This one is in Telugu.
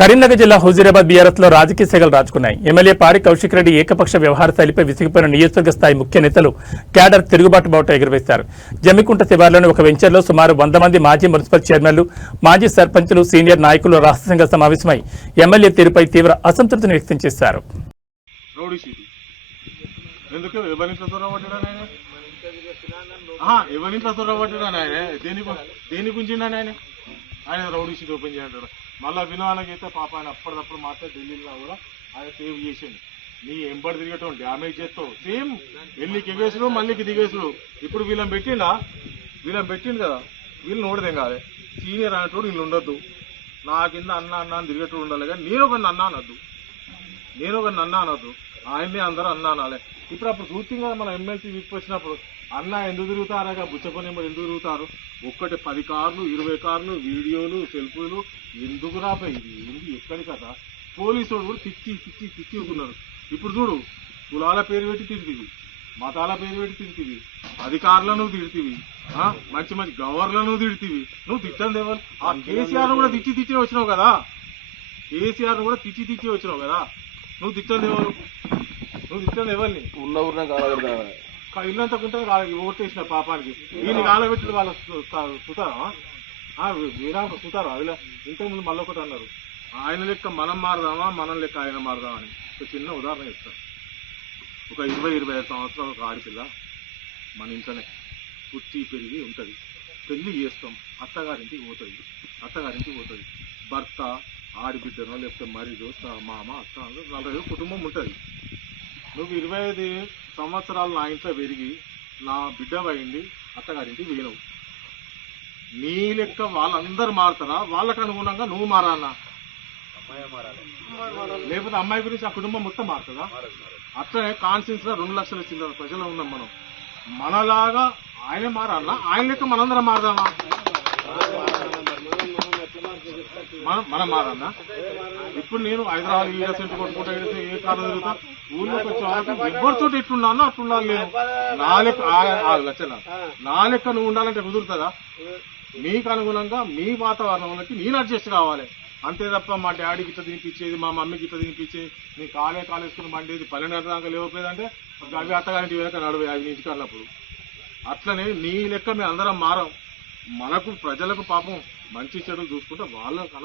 కరీంనగర్ జిల్లా హుజూరాబాద్ బీఆర్ఎస్ లో రాజకీయ సెగలు రాజుకున్నాయి. ఎమ్మెల్యే పారి కౌశిక్ రెడ్డి ఏకపక్ష వ్యవహార శైలిపై విసిగిపోయిన నియోజకవర్గ స్థాయి ముఖ్య నేతలు క్యాడర్ తిరుగుబాటు బావుట ఎగురవేశారు. జమ్మికుంట శివార్లోని ఒక వెంచర్లో సుమారు 100 మంది మాజీ మున్సిపల్ చైర్మన్లు, మాజీ సర్పంచులు, సీనియర్ నాయకులు రహస్యంగా సమావేశమై ఎమ్మెల్యే తీరుపై తీవ్ర అసంతృప్తిని వ్యక్తం చేశారు. ఆయన రౌడీ షీట్ ఓపెన్ చేయంటాడు. మళ్ళీ వినవాళ్ళకైతే పాప ఆయన అప్పటిదప్పుడు మాత్రం ఢిల్లీలో కూడా ఆయన సేవ్ చేసింది. నీ ఎంబడి తిరిగటం డ్యామేజ్ చేస్తావు. సేమ్ వెళ్ళికి ఎగేసుడు మళ్ళీకి దిగేసుడు. ఇప్పుడు వీళ్ళని పెట్టిండు కదా, వీళ్ళు నోడదేం కాదు. సీనియర్ అనేటోడు వీళ్ళు ఉండొద్దు. నా కింద అన్న అని తిరిగేటోడు ఉండాలి. కానీ నేను ఒక అన్న అనొద్దు. ఆయన్ని అందరూ అన్న అనాలి. అప్పుడు చూస్తుంది కదా మన ఎమ్మెల్సీ వీక్ వచ్చినప్పుడు అన్న ఎందుకు తిరుగుతారా, బుచ్చపని ఎందుకు తిరుగుతారు? 10 కార్లు 20 కార్లు వీడియోలు సెల్ఫీలు ఎందుకు రాపోయి ఏంది ఎక్కడి కదా. పోలీసు కూడా తిచ్చి ఉన్నారు. ఇప్పుడు చూడు, కులాల పేరు పెట్టి తిడుతుంది, మతాల పేరు పెట్టి తిడుతుంది, అధికారులను తిడుతుంది, మంచి గవర్నర్లను తిడుతుంది. నువ్వు తిట్టంది ఎవరు? ఆ కేసీఆర్ కూడా తిచ్చి వచ్చినావు కదా. నువ్వు తిట్టంది ఎవరిని? ఉన్న ఊరిన ఇల్లంతా కుంటే ఓటేసిన పాపానికి వీళ్ళు కాలబెట్టి వాళ్ళ సుతారా సుతారా అదిలా. ఇంతకుముందు మళ్ళీ ఒకటి అన్నారు, ఆయన లెక్క మనం మారదామా, మనం లెక్క ఆయన మారదామా అని. ఒక చిన్న ఉదాహరణ చెప్తాను. ఒక 20-25 సంవత్సరాల ఒక ఆడపిల్ల మన ఇంట్లోనే పుట్టి పెరిగి ఉంటుంది. పెళ్లి చేస్తాం, అత్తగారింటికి పోతుంది. భర్త, ఆడిబిడ్డనో లేకపోతే మరిదో, మామ, అత్త, 40 కుటుంబం ఉంటుంది. నువ్వు 25 సంవత్సరాలు నా ఇంట్లో పెరిగి నా బిడ్డ అయింది, అత్తగారింటికి పోయినవు. నీ లెక్క వాళ్ళందరూ మారుతారా? వాళ్ళకు అనుగుణంగా నువ్వు మారాలన్నా? లేకపోతే అమ్మాయి గురించి ఆ కుటుంబం మొత్తం మారుతుందా? అట్లనే కాన్షియన్స్ గా 2 లక్షల చిల్లర ప్రజలు ఉన్నాం మనం. మనలాగా ఆయన మారాలన్నా? ఆయన లెక్క మనందరం మారదామా? మనం మారన్నా? ఇప్పుడు నేను హైదరాబాద్ సెంటర్ కొట్టుకుంటా ఏ కారణం తిరుగుతా, ఊళ్ళోకి వచ్చే వాళ్ళకి ఎవరితో ఎట్లున్నానో అట్లుండాలి. నేను నా లెక్క నువ్వు ఉండాలంటే కుదురుతుందా? మీకు అనుగుణంగా మీ వాతావరణంలోకి నేను అడ్జస్ట్ కావాలి అంతే తప్ప మా డాడీకి ఇట్లా తినిపించేది, మా మమ్మీకి ఇట్లా తినిపించేది, నీ కాలేసుకుని మండేది 12 దాకా లేకపోయేదంటే అవి అత్తగారింటి వెనక నడువే 5 నుంచి కన్నప్పుడు. అట్లనే నీ లెక్క మేము అందరం మారం. మనకు ప్రజలకు పాపం మంచి చెడు చూసుకుంటే వాళ్ళకు